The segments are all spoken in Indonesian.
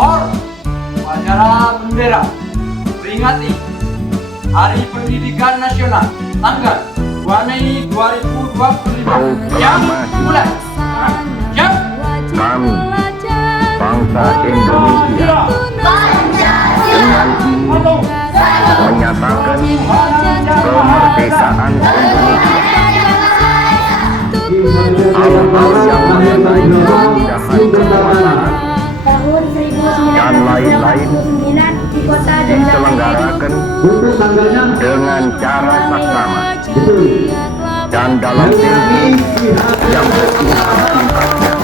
Hor, upacara bendera peringati Hari Pendidikan Nasional tanggal 2 Mei 2025. Jam mulai. Jam. Kami, bangsa Indonesia, dengan ini menyatakan kemerdekaan Indonesia. Hal-hal yang mengenai pemindahan kekuasaan dan lain-lain diselenggarakan dengan cara saksama dan dalam tempo yang sesingkat-singkatnya.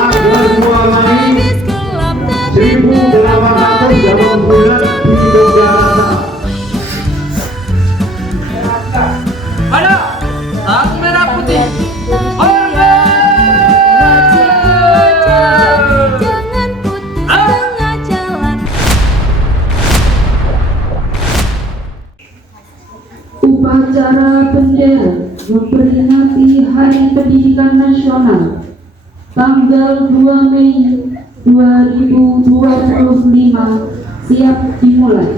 Tanggal 2 Mei 1889 di Yogyakarta. Pada sang merah putih. Upacara bendera memperingati Hari Pendidikan Nasional tanggal 2 Mei 2025 siap dimulai.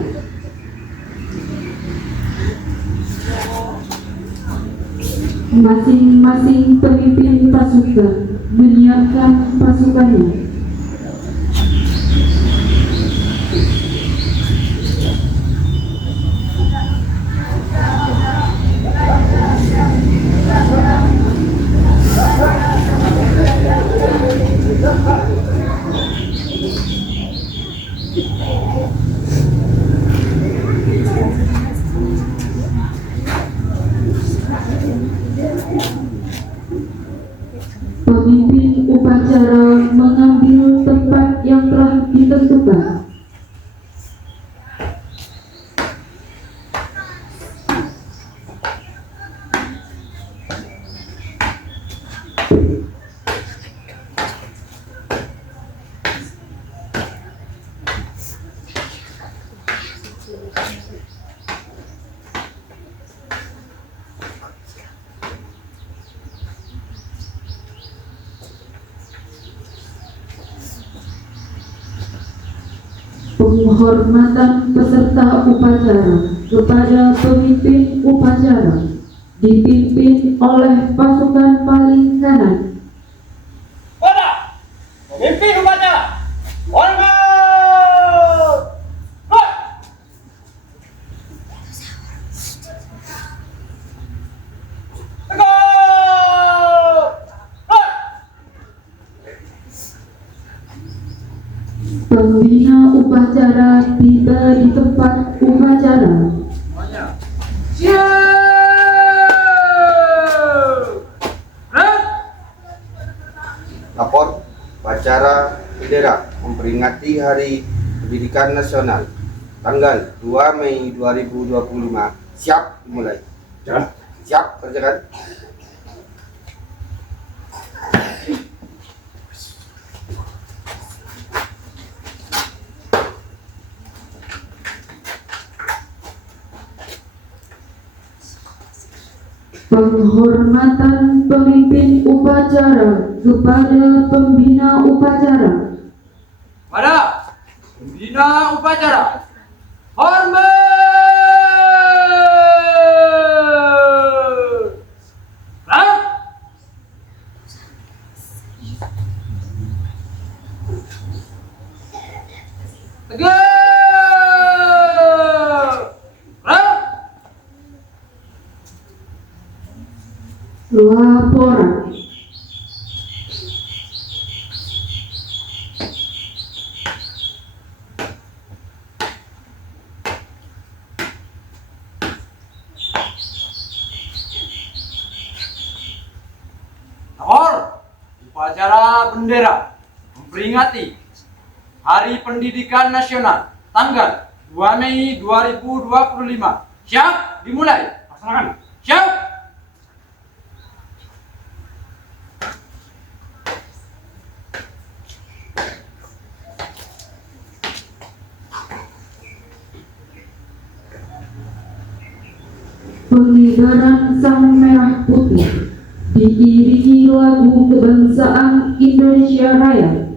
Masing-masing pemimpin pasukan menyiapkan pasukannya. Pemimpin upacara mengambil tempat yang telah ditentukan. Penghormatan peserta upacara kepada pemimpin upacara dipimpin oleh pasukan paling kanan. Pada pemimpin upacara. Hormat. Pembina upacara tiba di tempat upacara. Lapor upacara bendera memperingati Hari Pendidikan Nasional tanggal 2 Mei 2025 siap dimulai. Siap kerjakan. Penghormatan pemimpin upacara kepada pembina upacara. Pada pembina upacara. Hormat. Laporan. Lapor upacara bendera memperingati Hari Pendidikan Nasional tanggal 2 Mei 2025 siap dimulai. Laksanakan. Siap. Pengibaran Sang Merah Putih diiringi lagu kebangsaan Indonesia Raya.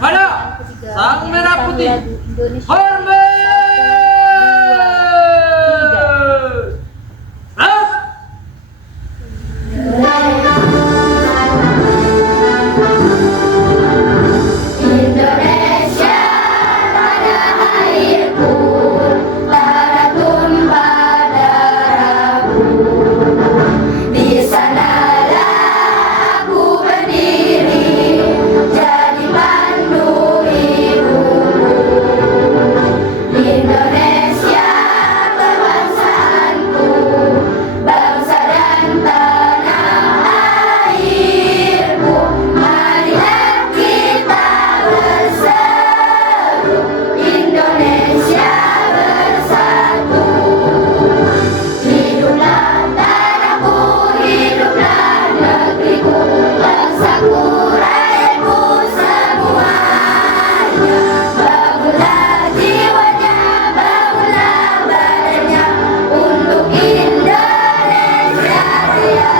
Pada sang merah putih Indonesia. hormat. Indonesia tanah airku, tanah tumpah darahku. Di sanalah aku berdiri, jadi pandu ibuku. Indonesia kebangsaanku, bangsa dan tanah airku. Marilah kita berseru, Indonesia bersatu. Hiduplah tanahku, hiduplah negeriku, bangsaku, rakyatku semuanya. Bangunlah jiwanya, bangunlah badannya untuk Indonesia Raya.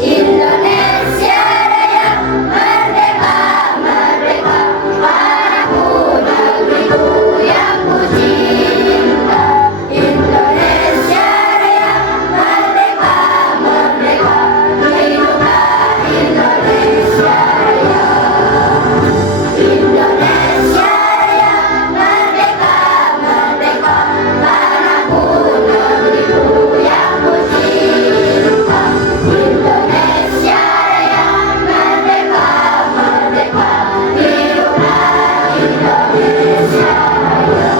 Indonesia Raya, merdeka, merdeka, padaku negeriku yang ku cinta. Indonesia Raya, merdeka, merdeka, hiduplah Indonesia Raya. Indonesia Raya, merdeka, merdeka, padaku negeriku yang ku cinta. Indonesia Raya, merdeka, merdeka, hiduplah Indonesia Raya.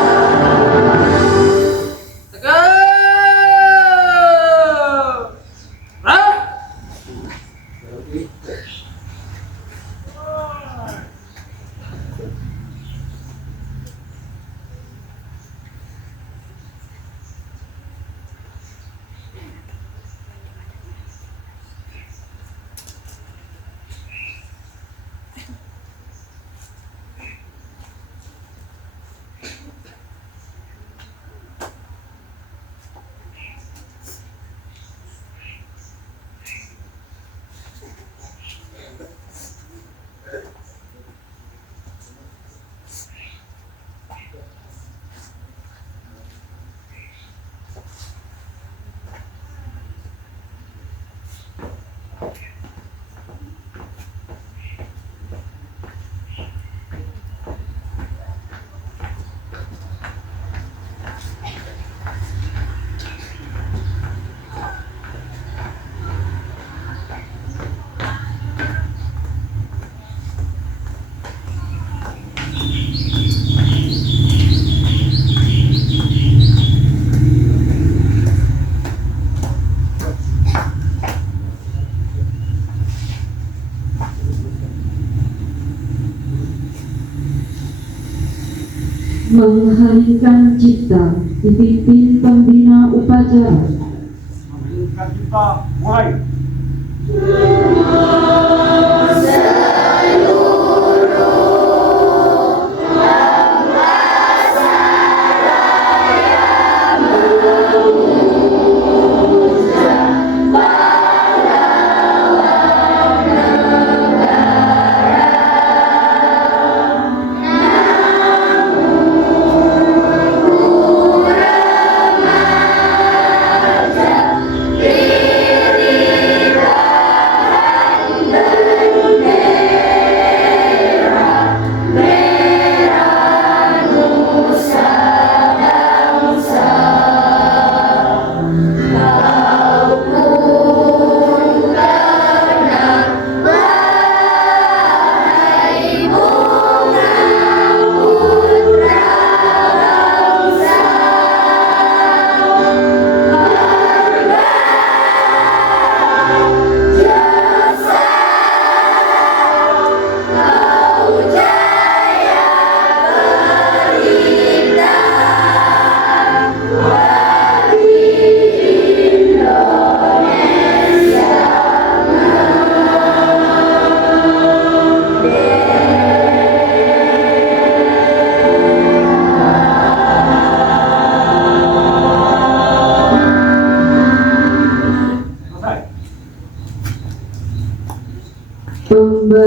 Mengheningkan cipta dipimpin pembina upacara. Menginginkan kita mulai. Diri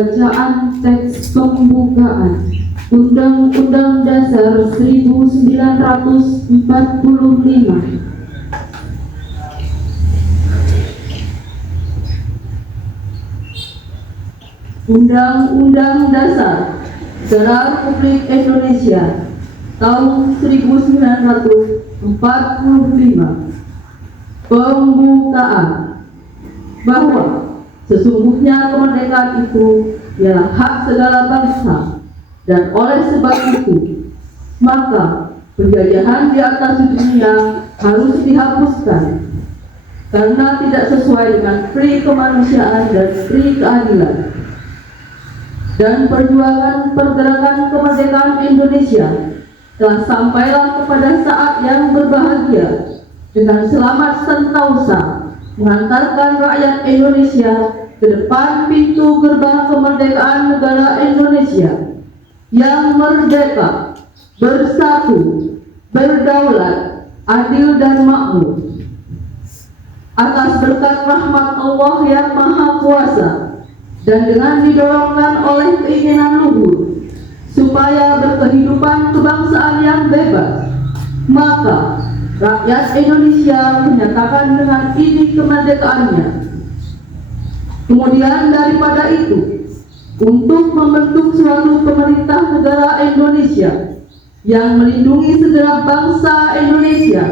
Pembacaan teks pembukaan Undang-Undang Dasar 1945. Undang-Undang Dasar Negara Republik Indonesia tahun 1945. Pembukaan bahwa sesungguhnya kemerdekaan itu ialah hak segala bangsa, dan oleh sebab itu maka penjajahan di atas dunia harus dihapuskan karena tidak sesuai dengan pri kemanusiaan dan pri keadilan. Dan perjuangan pergerakan kemerdekaan Indonesia telah sampailah kepada saat yang berbahagia dengan selamat sentausa mengantarkan rakyat Indonesia ke depan pintu gerbang kemerdekaan negara Indonesia yang merdeka, bersatu, berdaulat, adil dan makmur. Atas berkat rahmat Allah yang Maha Kuasa dan dengan didorongkan oleh keinginan luhur supaya berkehidupan kebangsaan yang bebas, maka rakyat Indonesia menyatakan dengan ini kemerdekaannya. Kemudian daripada itu, untuk membentuk suatu pemerintah negara Indonesia yang melindungi segenap bangsa Indonesia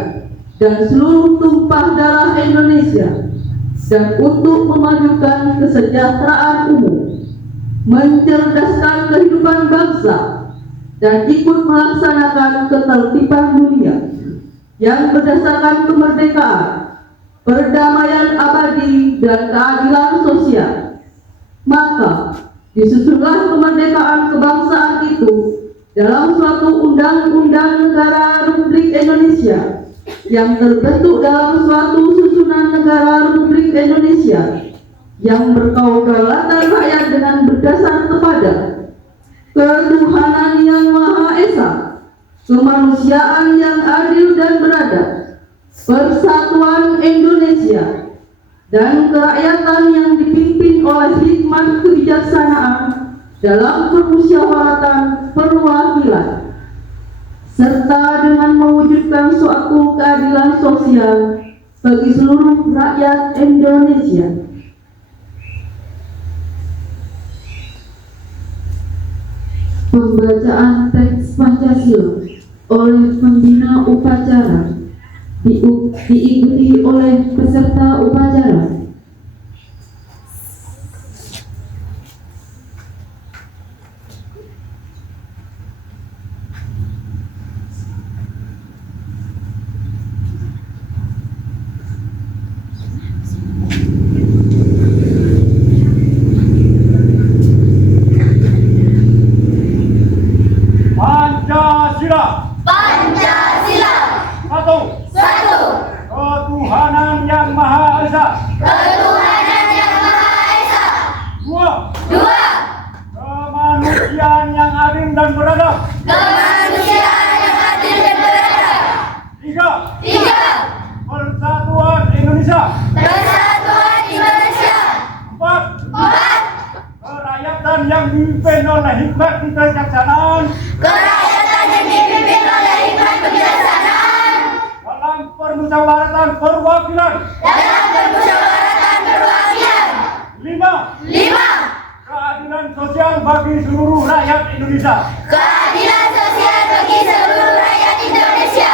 dan seluruh tumpah darah Indonesia, dan untuk memajukan kesejahteraan umum, mencerdaskan kehidupan bangsa, dan ikut melaksanakan ketertiban dunia yang berdasarkan kemerdekaan, perdamaian abadi, dan keadilan sosial, maka disusunlah kemerdekaan kebangsaan itu dalam suatu undang-undang negara Republik Indonesia yang terbentuk dalam suatu susunan negara Republik Indonesia yang berkedaulatan rakyat dengan berdasar kepada ketuhanan yang Maha Esa, kemanusiaan yang adil dan beradab, persatuan Indonesia, dan kerakyatan yang dipimpin oleh hikmat kebijaksanaan dalam permusyawaratan perwakilan, serta dengan mewujudkan suatu keadilan sosial bagi seluruh rakyat Indonesia. Pembacaan teks Pancasila oleh pembina upacara diikuti oleh peserta upacara. Pancasila. Pancasila. Satu. Satu. Ketuhanan yang Maha Esa. Ketuhanan yang Maha Esa. Dua. Dua. Kemanusiaan yang adil dan beradab. Kemanusiaan yang adil dan beradab. Tiga. Tiga. Persatuan Indonesia. Persatuan Indonesia. Empat. Empat. Kerakyatan yang dipimpin oleh hikmat kebijaksanaan Kerakyatan yang dipimpin oleh hikmat kebijaksanaan dalam permusyawaratan perwakilan. dalam permusyawaratan perwakilan. Lima. Lima. Keadilan sosial bagi seluruh rakyat Indonesia. Keadilan sosial bagi seluruh rakyat Indonesia.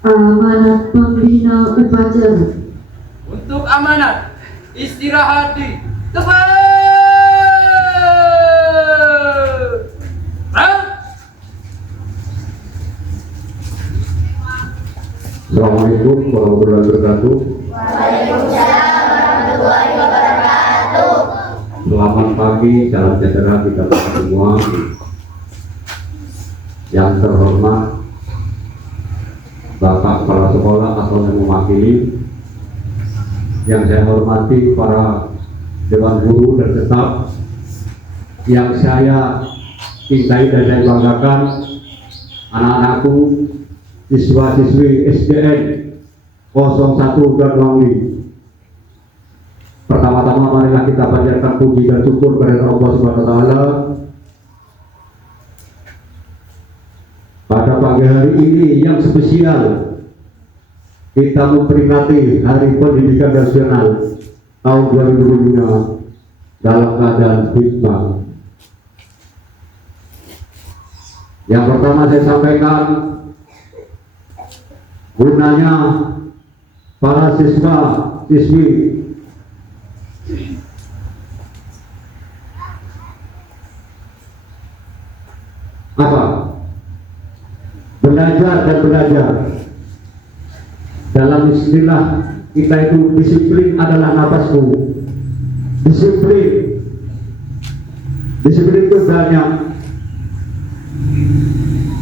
Amanat pembina upacara. Untuk amanat istirahat di tempat. Assalamualaikum warahmatullahi wabarakatuh. Waalaikumsalam warahmatullahi wabarakatuh. Selamat pagi, salam sejahtera kita semua. Yang terhormat Bapak Kepala Sekolah atau yang mewakili yang saya hormati para Dewan Guru dan Staf, yang saya cintai dan saya banggakan, anak-anakku, siswa-siswi SDN 01 Banyuwangi. Pertama-tama marilah kita panjatkan puji dan syukur kepada Allah Subhanahu wa taala. Pada pagi hari ini yang spesial, kita memperingati Hari Pendidikan Nasional tahun 2025 dalam keadaan hikmah. Yang pertama saya sampaikan, gunanya para siswa siswi apa? Belajar dan belajar. Dalam istilah kita itu disiplin adalah nafasku. Disiplin itu banyak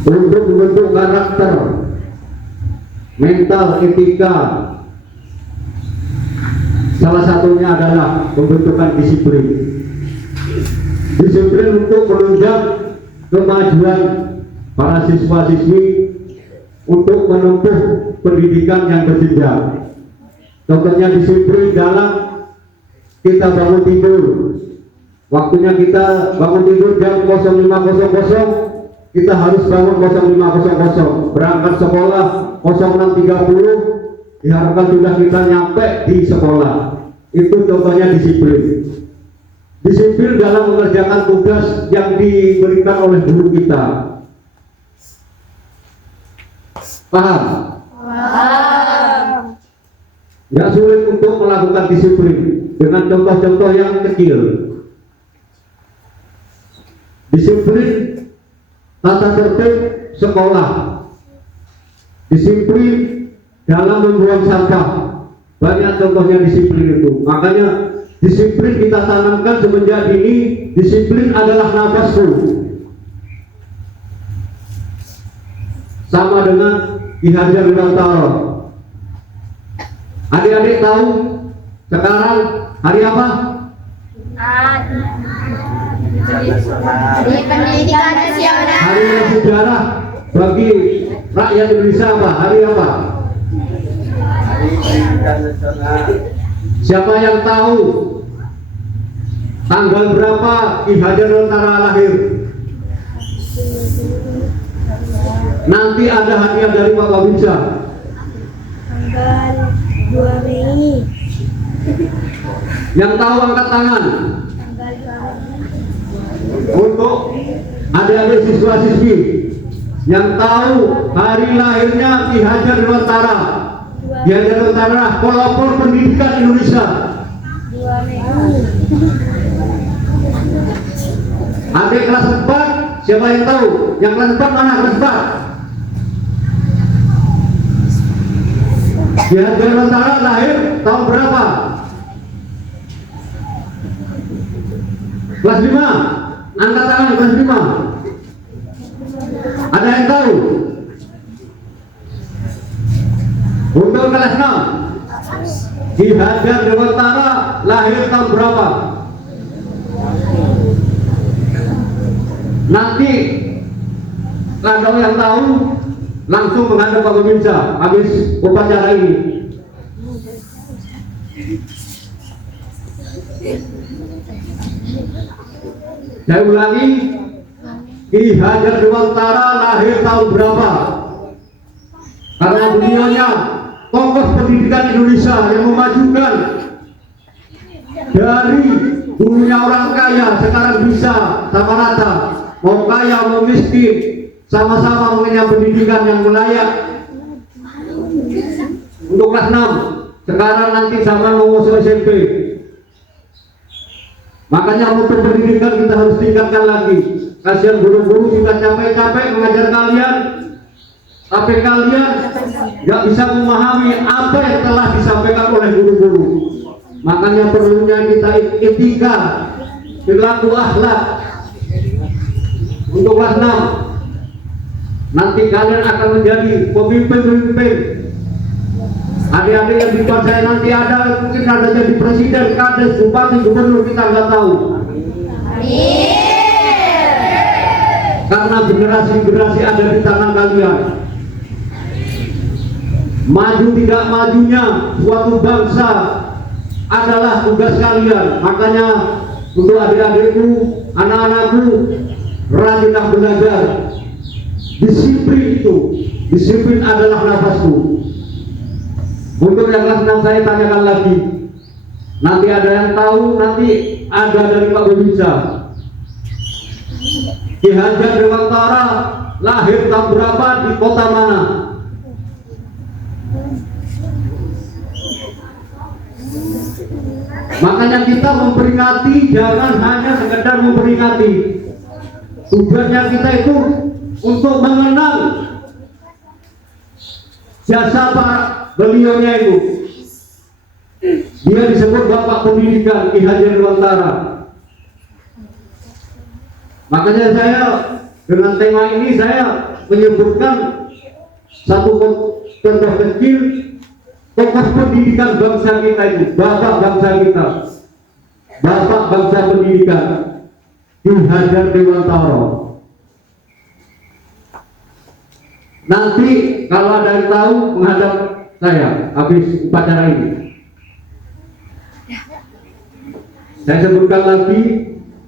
untuk membentuk karakter, mental, etika. Salah satunya adalah pembentukan disiplin. Disiplin untuk menunjang kemajuan para siswa-siswi untuk menempuh pendidikan yang berjenjang. Contohnya disiplin dalam kita bangun tidur. Waktunya kita bangun tidur jam 05.00, kita harus bangun 05.00. Berangkat sekolah 06.30, diharapkan sudah kita nyampe di sekolah. Itu contohnya disiplin. Disiplin dalam mengerjakan tugas yang diberikan oleh guru kita. Paham? Paham. Nggak sulit untuk melakukan disiplin dengan contoh-contoh yang kecil. Disiplin tata tertib sekolah. Disiplin dalam membuang sampah. Banyak contohnya disiplin itu. Makanya disiplin kita tanamkan semenjak dini. Disiplin adalah nafasku. Sama dengan Ki Hajar Dewantara. Adik-adik tahu sekarang hari apa? Hari Pendidikan Nasional. Hari yang sejarah bagi rakyat Indonesia apa? Hari apa? Hari Pendidikan Nasional. Siapa yang tahu tanggal berapa Ki Hajar Dewantara lahir? Nanti ada hadiah dari Pak Babinsa. Tanggal 2 Mei. Yang tahu angkat tangan. Tanggal 2 Mei. Untuk adik-adik siswa-siswi yang tahu hari lahirnya Ki Hajar Dewantara. Ki Hajar Dewantara pelopor pendidikan Indonesia. 2 Mei. Adik kelas 4, siapa yang tahu? Yang kelas 4 mana? Kelas 4. Ki Hajar Dewantara lahir tahun berapa? Kelas 5. Angkat tangan kelas 5. Ada yang tahu? Untuk kelas 6, Ki Hajar Dewantara lahir tahun berapa? Nanti kalau yang tahu langsung menghadap Pak Babinsa habis upacara ini. Saya ulangi, Ki Hajar Dewantara lahir tahun berapa? Karena beliaunya tokoh pendidikan Indonesia yang memajukan dari dulunya orang kaya sekarang bisa sama rata, mau kaya mau miskin sama-sama mengenyam pendidikan yang layak. Untuk kelas 6 sekarang nanti zaman mau masuk SMP. Makanya untuk pendidikan kita harus tingkatkan lagi. Kasihan guru-guru kita capek-capek mengajar kalian, tapi kalian nggak bisa memahami apa yang telah disampaikan oleh guru-guru. Makanya perlunya kita etika, perilaku akhlak. Untuk kelas 6 nanti kalian akan menjadi pemimpin-pemimpin Adik-adik yang di depan saya nanti ada, mungkin ada jadi presiden, kades, bupati, gubernur, kita nggak tahu. Karena generasi-generasi ada di tangan kalian. Maju tidak majunya suatu bangsa adalah tugas kalian. Makanya untuk adik-adikku, anak-anakku, rajinlah belajar. Disiplin itu, disiplin adalah nafasku. Untuk yang kelas 6 saya tanyakan lagi. Nanti ada yang tahu, nanti ada dari Pak Babinsa. Ki Hajar Dewantara lahir tahun berapa, di kota mana? Makanya kita memperingati jangan hanya sekedar memperingati. Tujuannya kita itu untuk mengenang jasa Pak beliaunya itu. Dia disebut Bapak Pendidikan Ki Hajar Dewantara. Makanya saya dengan tema ini saya menyebutkan satu contoh kecil tokoh pendidikan bangsa kita itu, bapak bangsa kita, bapak bangsa pendidikan Ki Hajar Dewantara. Nanti kalau ada yang tahu menghadap saya habis upacara ini. Saya sebutkan lagi,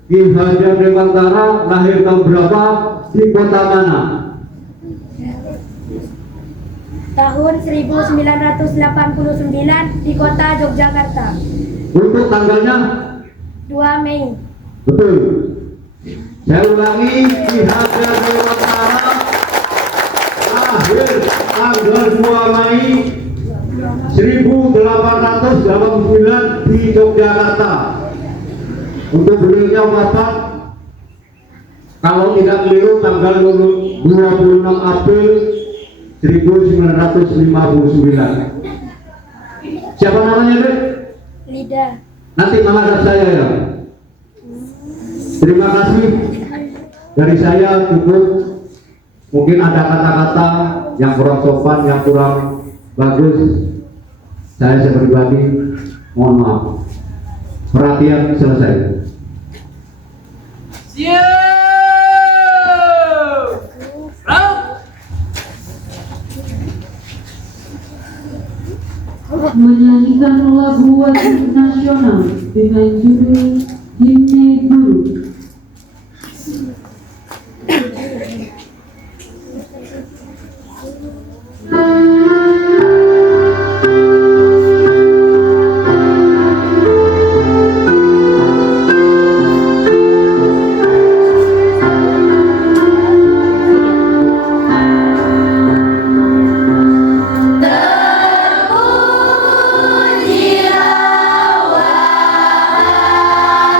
Ki Hajar Dewantara lahir tahun berapa, di kota mana? Tahun 1989 di kota Yogyakarta. Untuk tanggalnya 2 Mei. betul. Saya ulangi, Ki Hajar Dewantara lahir tanggal 2 Mei 1889 di Yogyakarta. Untuk beliaunya wafat kalau tidak keliru tanggal 26 April 1959. Siapa namanya, Dek? Lida. Nanti menghadap saya ya. Terima kasih dari saya cukup. Mungkin ada kata-kata yang kurang sopan, yang kurang bagus. Saya pribadi mohon maaf. Perhatian selesai. Siap. Menyanyikan lagu wajib nasional dengan judul Himne Guru. Terpujilah wahai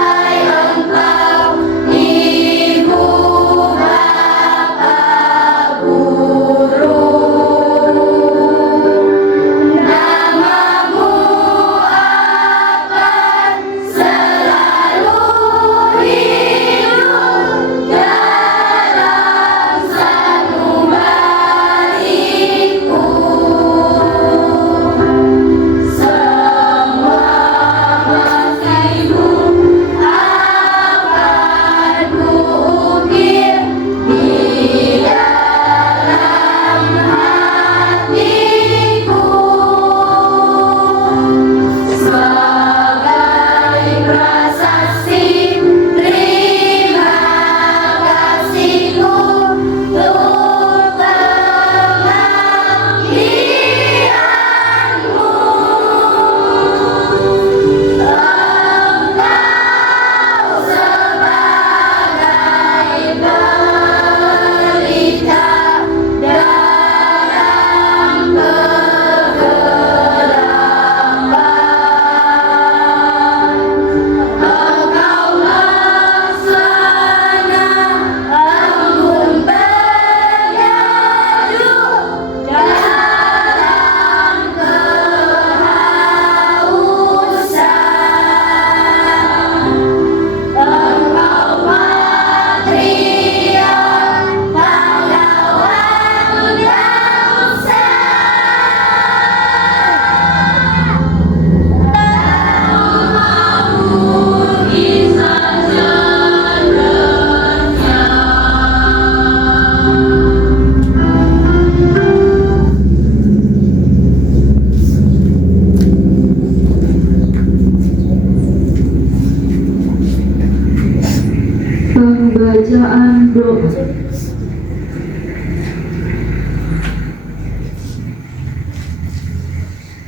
Bacaan doa.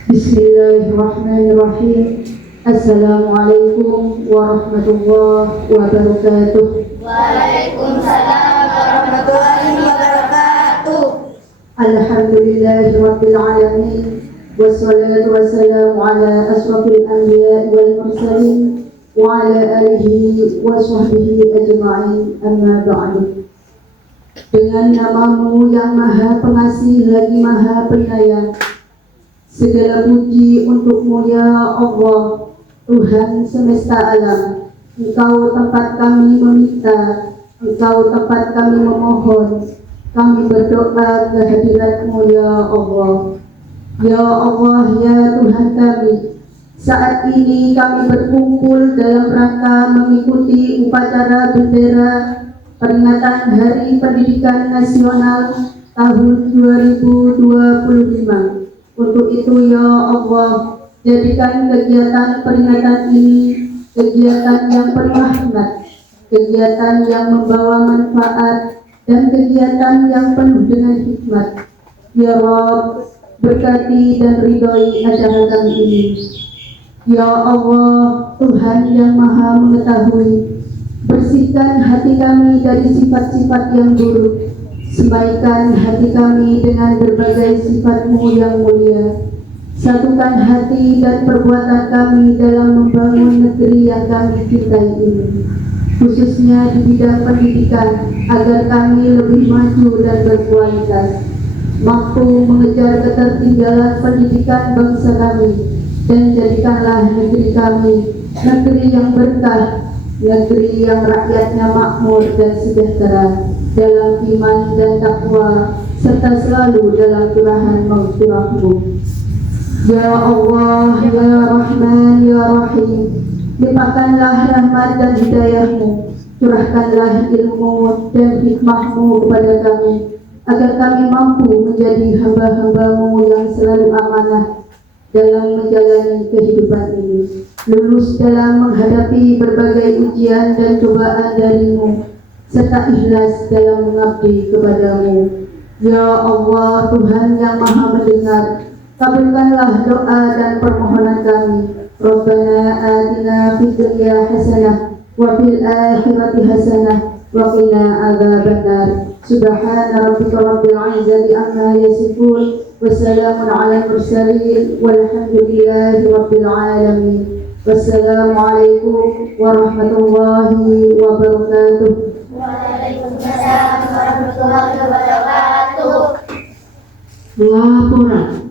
Bismillahirrahmanirrahim. Assalamualaikum warahmatullahi wabarakatuh. Waalaikumsalam warahmatullahi wabarakatuh. Alhamdulillahirabbil alamin. Wassalatu wassalamu ala asrofil anbiya wal mursalin wa ala alihi wa sahbihi ajma'in, amma ba'du. Dengan namamu yang maha pengasih lagi maha penyayang, segala puji untukmu ya Allah, Tuhan semesta alam. Engkau tempat kami meminta, Engkau tempat kami memohon, kami berdoa kehadiratmu ya Allah. Ya Allah, ya Tuhan kami, saat ini kami berkumpul dalam rangka mengikuti upacara bendera peringatan Hari Pendidikan Nasional tahun 2025. Untuk itu ya Allah, jadikan kegiatan peringatan ini kegiatan yang bermanfaat, kegiatan yang membawa manfaat, dan kegiatan yang penuh dengan hikmat. Ya Rabb, berkati dan ridhoi acara kami ini. Ya Allah, Tuhan yang maha mengetahui, bersihkan hati kami dari sifat-sifat yang buruk, semaikan hati kami dengan berbagai sifat-Mu yang mulia. Satukan hati dan perbuatan kami dalam membangun negeri yang kami cintai ini, khususnya di bidang pendidikan, agar kami lebih maju dan berkualitas, mampu mengejar ketertinggalan pendidikan bangsa kami, dan jadikanlah negeri kami negeri yang berkah, negeri yang rakyatnya makmur dan sejahtera dalam iman dan takwa, serta selalu dalam curahan maghfirah-Mu. Ya Allah, ya Rahman, ya Rahim, limpahkanlah rahmat dan hidayah-Mu, curahkanlah ilmu dan hikmah-Mu kepada kami, agar kami mampu menjadi hamba-hamba-Mu yang selalu amanah dalam menjalani kehidupan ini, lulus dalam menghadapi berbagai ujian dan cobaan dari-Mu, serta ikhlas dalam mengabdi kepada-Mu. Ya Allah, Tuhan yang maha mendengar, kabulkanlah doa dan permohonan kami. Rabbana atina fid dunya hasanah wa fil akhirati hasanah wa qina adzabannar. Subhana rabbika rabbil izzati amma yasifun wa salamun alal mursalin walhamdulillahi rabbil alamin. Wassalamualaikum warahmatullahi wabarakatuh. Waalaikumsalam warahmatullahi wabarakatuh. Laporan.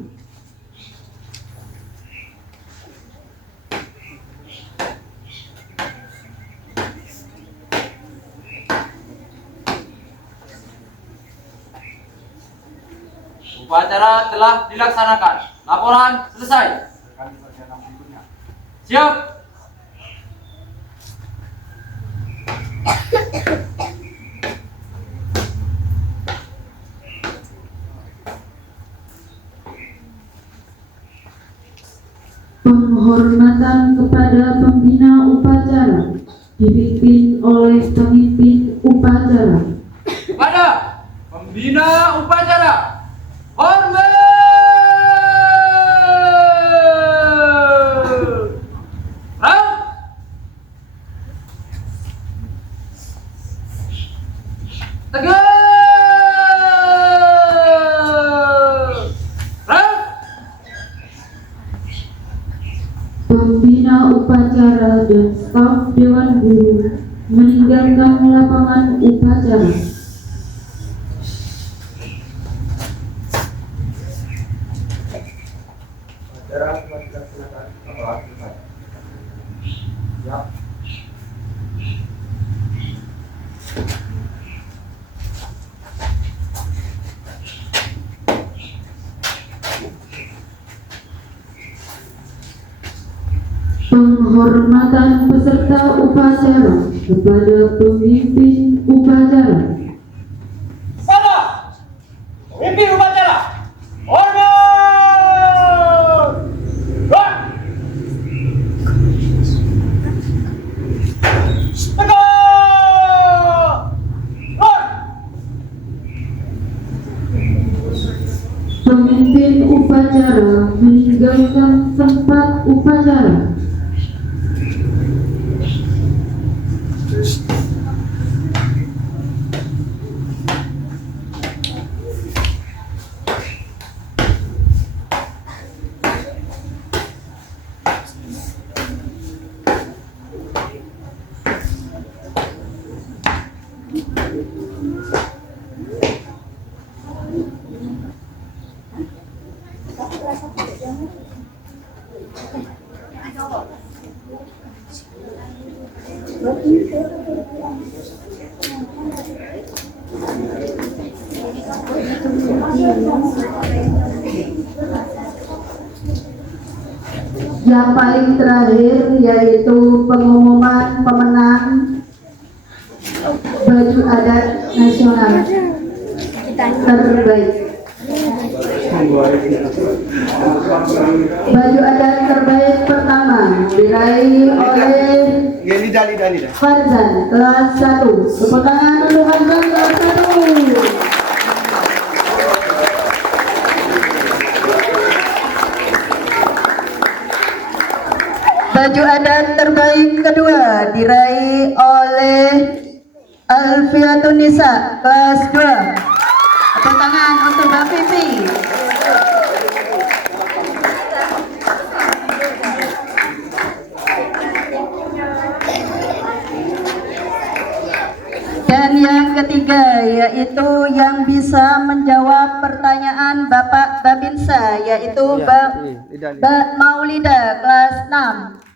Upacara telah dilaksanakan. Laporan selesai. Siap. Penghormatan kepada pembina upacara dipimpin oleh pemimpin upacara. Kepada pembina upacara, hormat. Rang. Tegak. Rang. Pembina upacara dan staf Dewan Guru meninggalkan lapangan upacara. Penghormatan peserta upacara kepada pemimpin upacara. Pada pemimpin upacara, hormat. Wah. Tegak. dikembalikan tempat upacara. Yang paling terakhir yaitu pengumuman pemenang baju adat nasional terbaik. Baju adat terbaik pertama diraih oleh Farzan kelas 1. Tepuk tangan untuk Farzan kelas 1. Baju adat terbaik kedua diraih oleh Alfiatun Nisa kelas 2. Tepuk tangan untuk Mbak Vivi. Dan yang ketiga yaitu yang bisa menjawab pertanyaan Bapak Babinsa, yaitu Mbak Maulida kelas 6.